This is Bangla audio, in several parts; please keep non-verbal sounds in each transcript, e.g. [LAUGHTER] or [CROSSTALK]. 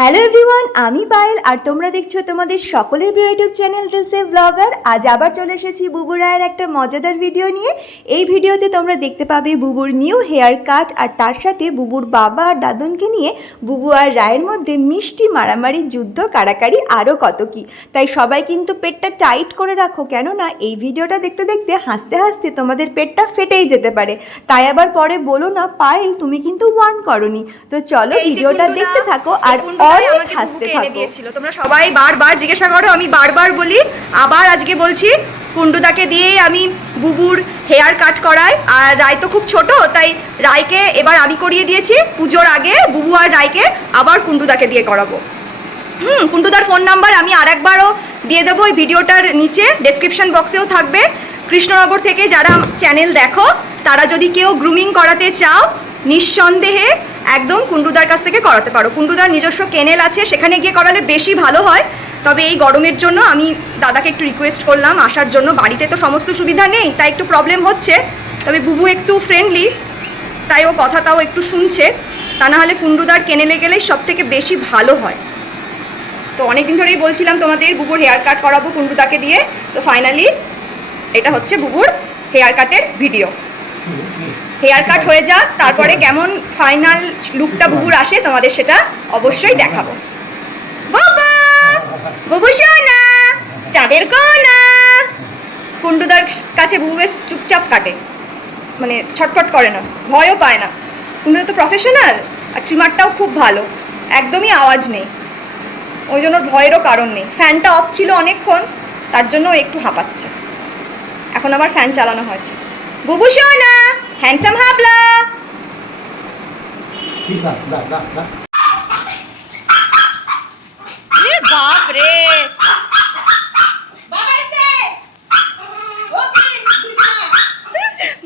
হ্যালো এভরিওয়ান আমি পায়েল আর তোমরা দেখছ তোমাদের সকলের প্রিয় ইউটিউব চ্যানেল দিলসে ব্লগার আজ আবার চলে এসেছি বুবু রায়ের একটা মজাদার ভিডিও নিয়ে। এই ভিডিওতে তোমরা দেখতে পাবে বুবুর নিউ হেয়ার কাট আর তার সাথে বুবুর বাবা আর দাদনকে নিয়ে বুবু আর রায়ের মধ্যে মিষ্টি মারামারি যুদ্ধ কাড়াকাড়ি আরও কত কি। তাই সবাই কিন্তু পেটটা টাইট করে রাখো কেননা এই ভিডিওটা দেখতে দেখতে হাসতে হাসতে তোমাদের পেটটা ফেটেই যেতে পারে। তাই আবার পরে বলো না পায়েল তুমি কিন্তু ওয়ার্ন করনি। তো চলো ভিডিওটা দেখতে থাকো আর অনেক আমাকে হাসতে বুবুকে এনে থাকো দিয়েছিল। তোমরা সবাই বারবার জিজ্ঞাসা করো আমি বারবার বলি আবার আজকে বলছি কুন্ডুদাকে দিয়েই আমি বুবুর হেয়ার কাট করাই। আর রায় তো খুব ছোট তাই রায়কে এবার আমি করিয়ে দিয়েছি। পুজোর আগে বুবু আর রায়কে আবার কুন্ডুদাকে দিয়ে করাবো। হুম কুন্টুদার ফোন নাম্বার আমি আরেকবারও দিয়ে দেবো। এই ভিডিওটার নিচে ডেসক্রিপশন বক্সেও থাকবে। কৃষ্ণনগর থেকে যারা চ্যানেল দেখো তারা যদি কেউ গ্রুমিং করাতে চাও নিঃসন্দেহে একদম কুণ্ডুদার কাছ থেকে করাতে পারো। কুণ্ডুদার নিজস্ব কেনেল আছে, সেখানে গিয়ে করালে বেশি ভালো হয়। তবে এই গরমের জন্য আমি দাদাকে একটু রিকোয়েস্ট করলাম, আসার জন্য। বাড়িতে তো সমস্ত সুবিধা নেই, তাই একটু প্রবলেম হচ্ছে। তবে বুবু একটু ফ্রেন্ডলি তাই ও কথা তাও একটু শুনছে। তা না হলে কুণ্ডুদার কেনেলে গেলেই সব থেকে বেশি ভালো হয়। তো অনেকদিন ধরেই বলছিলাম তোমাদের বুবুর হেয়ার কাট করাবো কুণ্ডুদাকে দিয়ে। তো ফাইনালি এটা হচ্ছে বুবুর হেয়ার কাটের ভিডিও হেয়ার কাট হয়ে যাক, তারপরে কেমন ফাইনাল লুকটা বুবুর আসে তোমাদের সেটা অবশ্যই দেখাবো। বুবু! বুবু সোনা, চাঁদের কোনা। কুন্ডুদার কাছে বুবু বেশ চুপচাপ কাটে। মানে ছটফট করে না, ভয়ও পায় না। কুন্ডুদা তো প্রফেশনাল আর ট্রিমারটাও খুব ভালো, একদমই আওয়াজ নেই। ওই জন্য ভয়েরও কারণ নেই। ফ্যানটা অফ ছিল অনেকক্ষণ, তার জন্য একটু হাঁপাচ্ছে। এখন আবার ফ্যান চালানো হয়েছে। বুবু সোনা হ্যান্ডসাম হাবলা Da, da, da, da. বাপ রে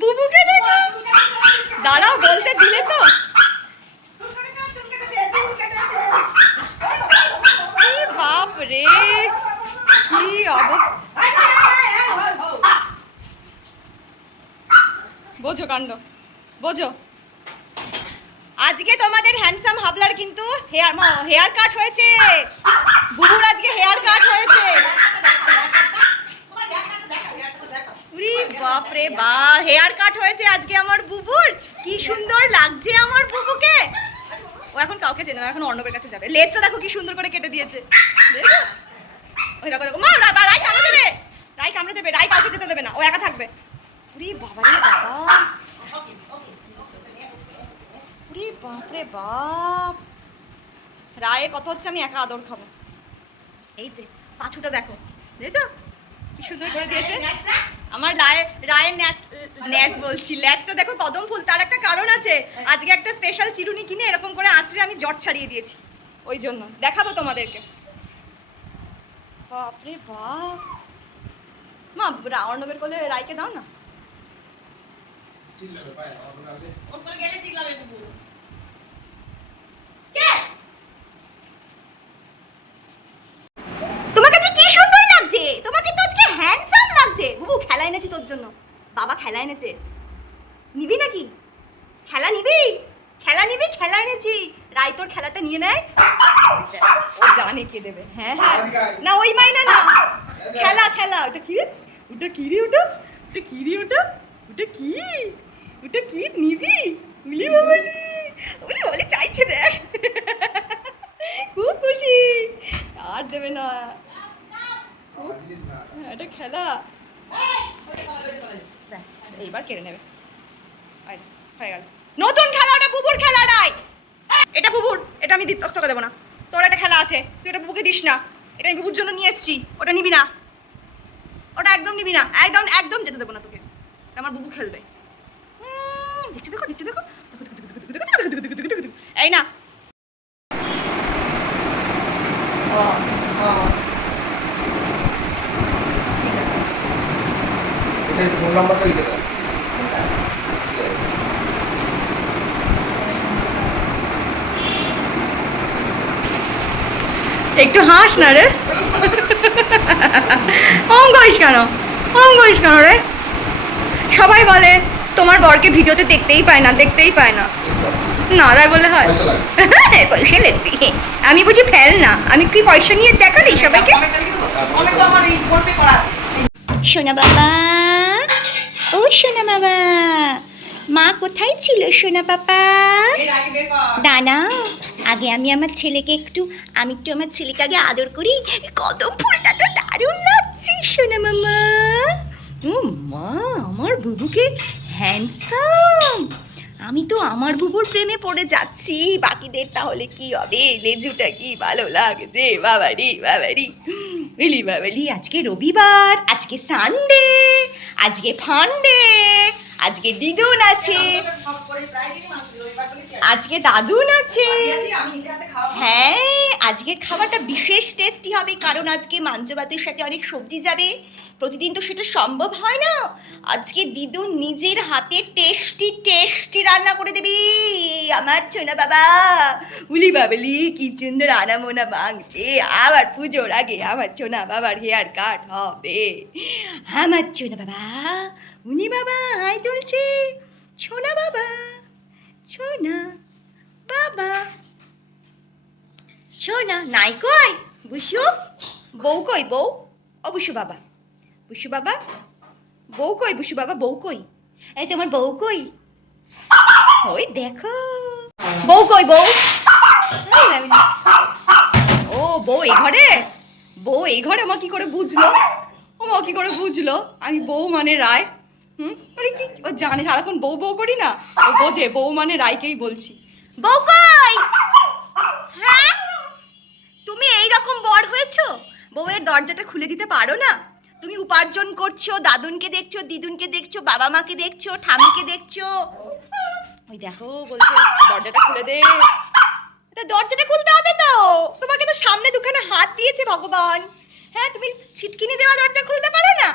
বুবুকে দেখো দাঁড়াও বলতে দিলে তো এ বাপ রে কি অব বোঝো কাণ্ড বোঝো আজকে তোমাদের হ্যান্ডসাম হাবলার কিন্তু হেয়ার হেয়ার কাট হয়েছে বুবুর আজকে হেয়ার কাট হয়েছে উরি বাপ রে বা হেয়ার কাট হয়েছে আজকে আমার বুবুর? কি সুন্দর লাগছে আমার বুবুকে। ও এখন কাউকে চেনে না এখন অর্ণবের কাছে যাবে। লেজটা দেখো কি সুন্দর করে কেটে দিয়েছে। রাই কামড়ে দেবে। রাই কাউকে যেতে দেবে না। ও একা থাকবে। উরি বাবা। বাপ। রায়ে কত হচ্ছে, আমি একা আদর খাব। এই যে, পাছুটা দেখো। দেখছ? কি সুন্দর করে দিয়েছে। আমার রায়ের ন্যাচ ন্যাচ বলছি। ল্যাচটা দেখো কদম ফুল, তার একটা কারণ আছে। আজকে একটা স্পেশাল চিরুনি কিনে এরকম করে আঁচড়ে আমি জট ছাড়িয়ে দিয়েছি। ওই জন্য। দেখাবো তোমাদেরকে। বাপরে বাপ। মা অর্ণবের কোলে রায়কে দাও না। তোমাকে যে কি সুন্দর লাগছে তোমাকে তো আজকে হ্যান্ডসাম লাগছে বুবু খেলা এনেছি তোর জন্য বাবা খেলা এনেছে। নিবি নাকি? খেলা নিবি? খেলা নিবি খেলা এনেছি। রাই তোর খেলাটা নিয়ে নেয়। ও জানে কে দেবে। হ্যাঁ হ্যাঁ। না ওই মাইনা না। খেলা খেলা। ওটা কি? রে ওটা কি রে ওটা? ওটা কি রে ওটা? ওটা কি? ওটা কি? নিবি? উলি বাবা উলি বলে চাইছে দেখ। খুব খুশি। আর দেবে না। হ্যাঁ, এটা খেলা। ব্যাস, এইবার কেড়ে নেবে। হয়ে গেল। নতুন খেলা, ওটা বুবুর খেলাটাই এটা বুবুর, এটা আমি তোকে দেবো না। তোর একটা খেলা আছে, তুই এটা বুবুকে দিস না। এটা আমি বুবুর জন্য নিয়ে এসেছি, ওটা নিবি না। ওটা একদম নিবি না, একদম একদম যেতে দেবো না তোকে। আমার বুবু খেলবে। দেখছি দেখো দেখছি দেখো। এই না। এটা ফোন নাম্বারটা লিখে দাও একটু হাস না রে। করিস কেন করিস কেন রে। সবাই বলে তোমার বরকে ভিডিওতে দেখতেই পায় না দেখতেই পায় না। না তাই বলে হয়। পয়সা লাগে। [LAUGHS] পয়সা লাগবে। আমি বুঝি ফেল না। আমি কি পয়সা নিয়ে দেখালি সবাইকে? অনেক তো আমার এই ফোন করা আছে। সোনা বাবা। ও সোনা বাবা মা কোথায় ছিল সোনা আগে দাঁড়াও আগে আমি আমার ছেলেকে একটু আমি একটু আমার ছেলেকে আগে আদর করি। কদম ফুলটা তো দারুণ লাগছে সোনা মামা। ও মা আমার বুবুকে হ্যান্ডসাম আমি তো আমার বুবুর প্রেমে পড়ে যাচ্ছি। বাকিদের তাহলে কি হবে? লেজুটা কি ভালো লাগছে? বাবারি বাবারি। বিলি বাবালি আজকে রবিবার আজকে সানডে আজকে ফান্ডে আজকে দিদুন আছে। আজকে দাদুন আছে। হ্যাঁ আজকের খাবারটা বিশেষ টেস্টি হবে কারণ আজকে মাঞ্চ ভাতের সাথে অনেক সবজি যাবে। প্রতিদিন তো সেটা সম্ভব হয় না। আজকে দিদু নিজের হাতে টেস্টি টেস্টি রান্না করে দিবি। আমার ছোনা বাবা উলি বাবলি কি সুন্দর আনা মোনা মাংছে আবার পুজোর আগে আমার ছোনা বাবার হেয়ার কাট হবে। আমার ছোনা বাবা উনি বাবা আয় তুলছে। ছোনা বাবা। ছোনা বাবা। শোনা, নাই কই? বুসু, বউ কই, বউ? ও বাবা। বুসু বাবা, বউ কই, বুসু বাবা, বউ কই? এই তোমার বউ কই? ওই দেখো। বউ কই, বউ। ও, বউ এই ঘরে? বউ এই ঘরে, মা কি করে বুঝলো? ও মা কি করে বুঝলো? আমি বউ মানে রায়। হুম? জানে সারাক্ষণ বউ বউ করি না? বোঝে বউ মানে রায়কেই বলছি। বউ কই? হ্যাঁ? তুমি এই রকম বর হয়েছো? বউয়ের দরজাটা খুলে দিতে পারো না? তুমি উপার্জন করছ দাদুনকে দেখছ দিদুনকে দেখছ বাবা মাকে দেখছ ঠামিকে দেখছ। ওই দেখো বলছে দরজাটা খুলে দে। তা দরজাটা খুলতে হবে তো। তোমাকে তো সামনে দুখানে হাত দিয়েছে ভগবান। হ্যাঁ তুমি ছিটকিনি দেওয়া দরজা খুলতে পারো না?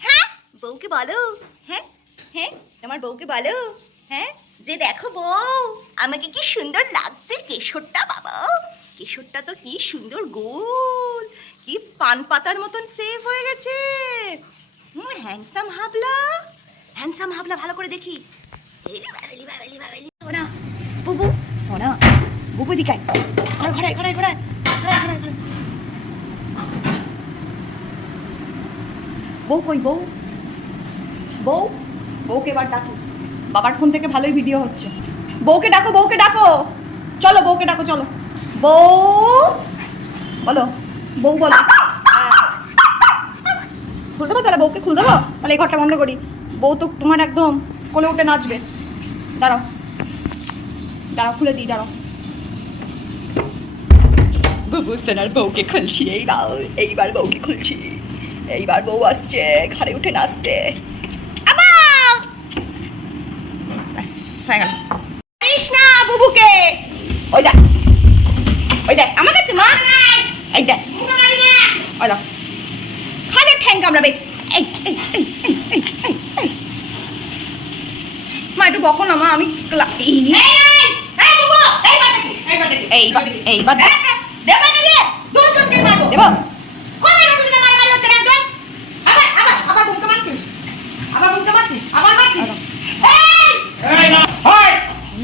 হ্যাঁ? বউকে বলো। হ্যাঁ? হ্যাঁ তোমার বউকে বলো। হ্যাঁ যে দেখো বউ, আমাকে কি সুন্দর লাগছে কেশরটা, বাবা। কেশরটা তো কি সুন্দর গোল, কি পান পাতার মতন সেভ হয়ে গেছে। হুম হ্যান্ডসাম হাবলা। হ্যান্ডসাম হাবলা, ভালো করে দেখি। বুবু, সোনা, বুবু ঘরে ঘরে ঘরে ঘরে ঘরে বউ কই, বউ? বউ? বউকে এবার ডাকো। বাবার ফোন থেকে ভালোই ভিডিও হচ্ছে। বউকে ডাকো বউকে ডাকো। চলো, বউকে ডাকো, চলো। বউ, বলো বউ বলো। হ্যাঁ। খুলতে দেবো তাহলে বউকে, খুল দেবো? তাহলে এই ঘরটা বন্ধ করি। বউ তো তোমার একদম কোলে উঠে নাচবে। দাঁড়াও। দাঁড়াও, খুলে দিই, দাঁড়াও। বুবু বউকে খুলছি, এইবার এইবার বউকে খুলছি। এইবার বউ আসছে, ঘরে উঠে নাচতে আবার হয়ে গেল। করিস না বুবুকে ওই দেখ ওই দেখ আমার কাছে মা এই দেখ ওই দেখ খালে ঠ্যাং কামড়াবে এই এই এই এই এই এই এই মা একটু বকো না মা আমি ক্লা- এই এইবার এইবার দেখ। দেবো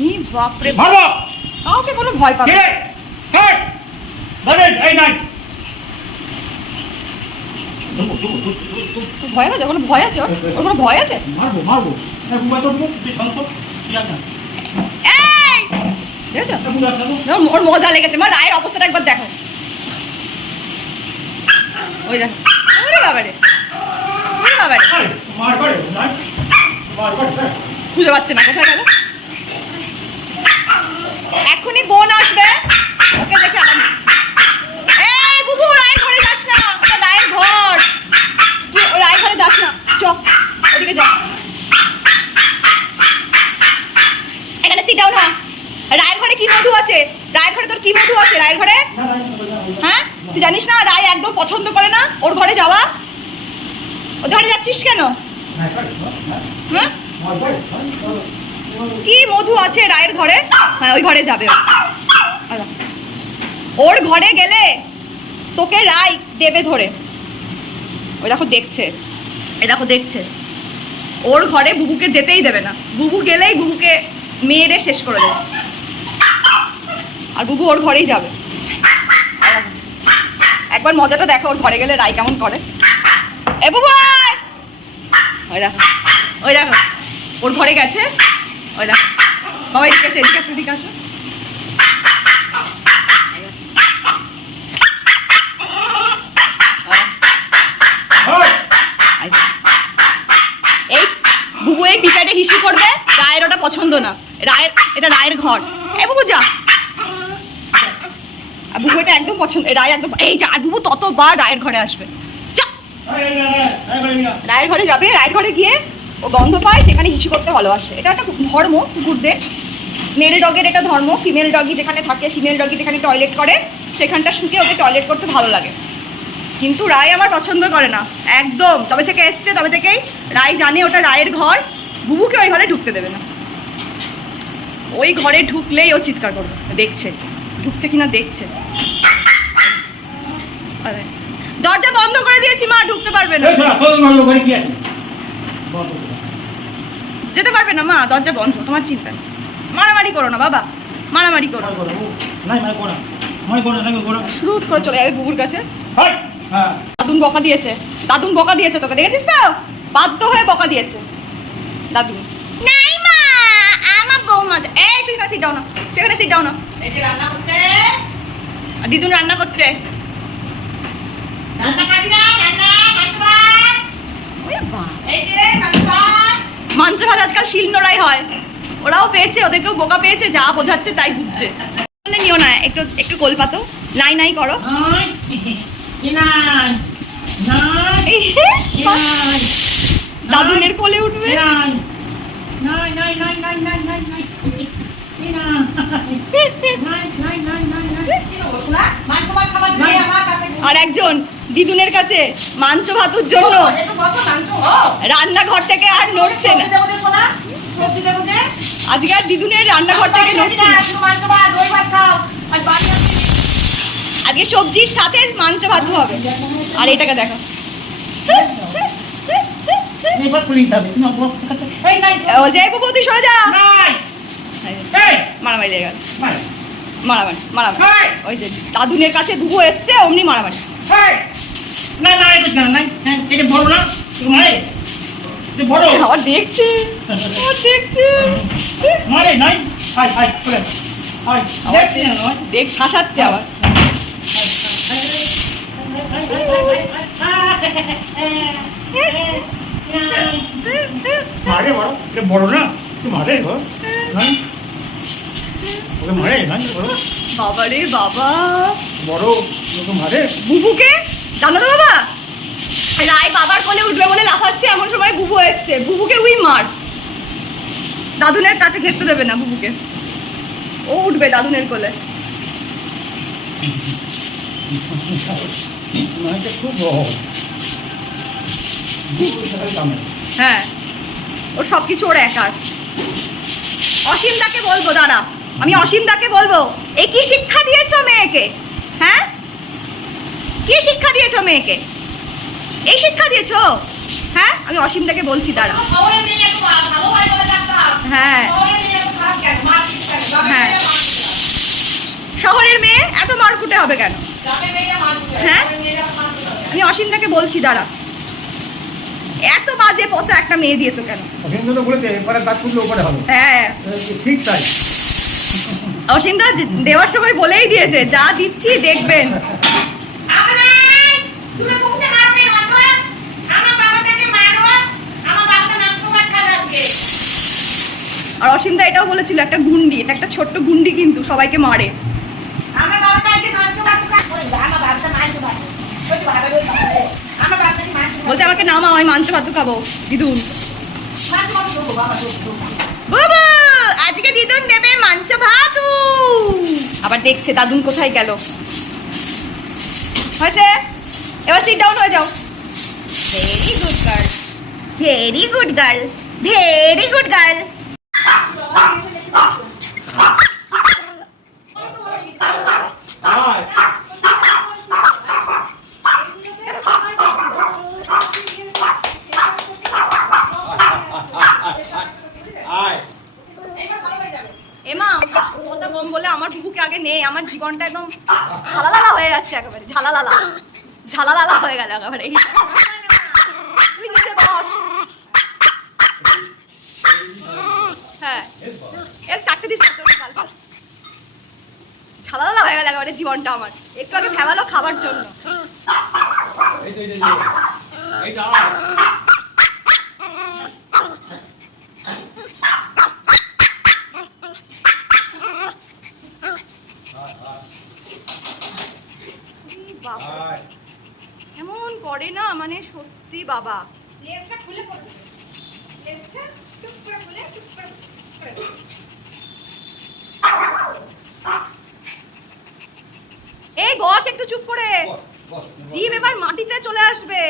ই বাপরে। মারবো! কাউকে কোনো ভয় পাবে কে? বলে এই নাই। ভয় আছে কোনো ভয় আছে ওর ওর কোনো ভয় আছে? মারবো মারবো। এই! ওর মজা লেগেছে। মা রায়ের অবস্থাটা একবার দেখো। ওই দেখো। ওরে বাবারে ওরে বাবারে খুঁজে পাচ্ছে না কোথায় গেল? এখনই বোন আসবে। ওকে দেখে এই বুবু রায়ের ঘরে যাস না। ওটা রায়ের ঘর তুই রায়ের ঘরে যাস না। চ ওদিকে যা এখানে সিট ডাউন হ্যাঁ। রায়ের ঘরে কি মধু আছে? রায়ের ঘরে তোর কি মধু আছে? রায়ের ঘরে হ্যাঁ? তুই জানিস না রায় একদম পছন্দ করে না ওর ঘরে যাওয়া? ওর ঘরে যাচ্ছিস কেন? হ্যাঁ? কি মধু আছে রায়ের ঘরে? হ্যাঁ ওই ঘরে যাবে। ওর ঘরে গেলে তোকে রায় দেবে ধরে। ওই দেখো দেখছে। এই দেখো দেখছে। ওর ঘরে বুবুকে যেতেই দেবে না। বুবু গেলেই বুবুকে মেয়েরে শেষ করে দেবে। আর বুবু ওর ঘরেই যাবে। একবার মজাটা দেখো, ওর ঘরে গেলে রাই কেমন করে। এ বুবাই ওই দেখো। ওই দেখো। ওর ঘরে গেছে। ওই দেখো বাবা এদিকে আসো এদিকে আসো এদিকে আসো এই, এই বুবু এই বিকাটে হিসু করবে? রায়ের ওটা পছন্দ না। রায়ের এটা রায়ের ঘর। এ বুবু যা। আর বুবু এটা একদম পছন্দ রায় একদম এই যা আর বুবু ততবার রায়ের ঘরে আসবে। যা। এই, এই, এই, এই, এই, এই, এই, রায়ের ঘরে যাবে? রায়ের ঘরে গিয়ে ও গন্ধ পায়, সেখানে হিসু করতে ভালোবাসে। এটা একটা ধর্ম, কুকুরদের। মেল ডগের এটা ধর্ম ফিমেল ডগি যেখানে থাকে ফিমেল ডগি যেখানে টয়লেট করে, সেখানটা শুকে ওকে টয়লেট করতে ভালো লাগে। কিন্তু রায় আমার পছন্দ করে না। একদম তবে থেকে এসছে, তবে থেকেই রায় জানে ওটা রায়ের ঘর। বুবুকে ওই ঘরে ঢুকতে দেবে না। ওই ঘরে ঢুকলেই ও চিৎকার করবে। দেখছে। ঢুকছে কিনা দেখছে। দরজা বন্ধ করে দিয়েছি মা, ঢুকতে পারবে না। যেতে পারবে না মা দরজা বন্ধ তোমার চিন্তা নেই। মারামারি করো না বাবা মারামারি করো। শুরু করে চলে যাবে বুবুর কাছে। হ্যাঁ। দাদুন বকা দিয়েছে। দাদুন বকা দিয়েছে তোকে দেখেছিস তো? বাধ্য হয়ে বকা দিয়েছে। দাদুন। নাই মা আমার বৌমা এই তুই সিট দাও না। তুই সিট দাও না। এই যে রান্না হচ্ছে দিদুন রান্না করছে। রান্না খাবি না রান্না মাছ ভাত। ওই বাবা। এই যে মাছ ভাত। মাংস ভাত আজকাল শিল নোড়াই হয় ওরাও পেয়েছে ওদেরকেও বোকা পেয়েছে যা বোঝাচ্ছে তাই বুঝছে বলে নিও না একটু একটু কোল পাতো নাই নাই করো নাই, কি নাই, নাই, এই, কি নাই, দাদুনের কোলে উঠবে নাই, নাই, নাই, নাই, নাই, নাই, নাই, নাই, নাই, নাই, নাই, নাই, আর একজন দিদুনের কাছে মাংস ভাতুর জন্য। রান্নাঘর থেকে আর নড়ছে না। আজকে আর দিদুনের রান্নাঘর থেকে নড়ছে আজকে সবজির সাথে মাংস ভাত হবে। আর এটাকে দেখো। ও যাই তুই সোজা। মারামারি জায়গা মারামারি মারামারি। ওই যে দাদুনের কাছে ধুবো এসছে অমনি মারামারি। আবার দেখছি দেখ ফাঁসাচ্ছে আবার। মারে বড় বড় না মারে। ঘর মারে বাবা রে বাবা। বড় ওকে মারে বুবুকে? জানো তো বাবা? রায় বাবার কোলে উঠবে বলে লাফাচ্ছে এমন সময় বুবু এসছে। বুবুকে উই মার। দাদুনের কাছে ঘেরতে দেবে না বুবুকে। ও উঠবে দাদুনের কোলে। হ্যাঁ। ওর সব কিছু ওর একার। অসীম দাকে বলব দাঁড়া। আমি অসীমদাকে বলব এ কি শিক্ষা দিয়েছ মেয়েকে? হ্যাঁ? কি শিক্ষা দিয়েছ মেয়েকে? এই শিক্ষা দিয়েছ? হ্যাঁ? আমি অসীমদাকে বলছি দাঁড়া। হ্যাঁ। হ্যাঁ। শহরের মেয়ে এত মারকুটে হবে কেন? হ্যাঁ? আমি অসীমদাকে বলছি দাঁড়া। এত বাজে পচা একটা মেয়ে দিয়েছ কেন? হ্যাঁ। ঠিক তাই। অসীমদা দেওয়ার সময় বলেই দিয়েছে যা দিচ্ছি দেখবেন। আর অসীমদা এটাও বলেছিল একটা গুন্ডি এটা একটা ছোট্ট গুন্ডি কিন্তু সবাইকে মারে। বলতে আমাকে নাম আমি মাংস ভাত খাব দিদুন। আজকে দিদুন দেবে মাংস ভাত। আবার দেখছে, দাদুন কোথায় গেল? হয়েছে? এবার সিট ডাউন হয়ে যাও। Very good girl very good girl very good girl এমা কথা কম বলে আমার বুকুকে আগে নেই, আমার জীবনটা একদম ঝালালালা হয়ে যাচ্ছে একেবারে, ঝালালালা। ঝালালালা হয়ে গেল একেবারে। হ্যাঁ। ঝালালালা হয়ে গেল একেবারে জীবনটা আমার। একটু আগে ভেবালো খাবার জন্য এই তো, এই তো, এই তো। এইটা বাবা আয়। এমন করে না মানে সত্যি বাবা। লেজটা খুলে পড়বে লেজটা টুক করে খুলে টুক করে এই বস একটু চুপ করে। জিভ এবার মাটিতে চলে আসবে।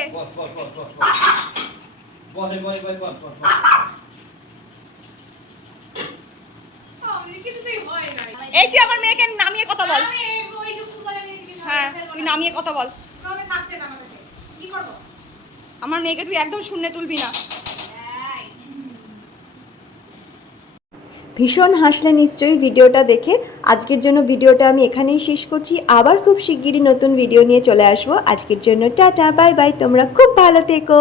এই হয় তুই আমার মেয়েকে নামিয়ে কথা বল। হ্যাঁ তুই নামিয়ে কথা বল। থাকতে না কি করব? আমার মেয়েকে তুই একদম শূন্যে তুলবি না। ভীষণ হাসলে নিশ্চয়ই ভিডিওটা দেখে। আজকের জন্য ভিডিওটা আমি এখানেই শেষ করছি। আবার খুব শিগগিরই নতুন ভিডিও নিয়ে চলে আসব। আজকের জন্য টাটা, বাই বাই, তোমরা খুব ভালো থেকো।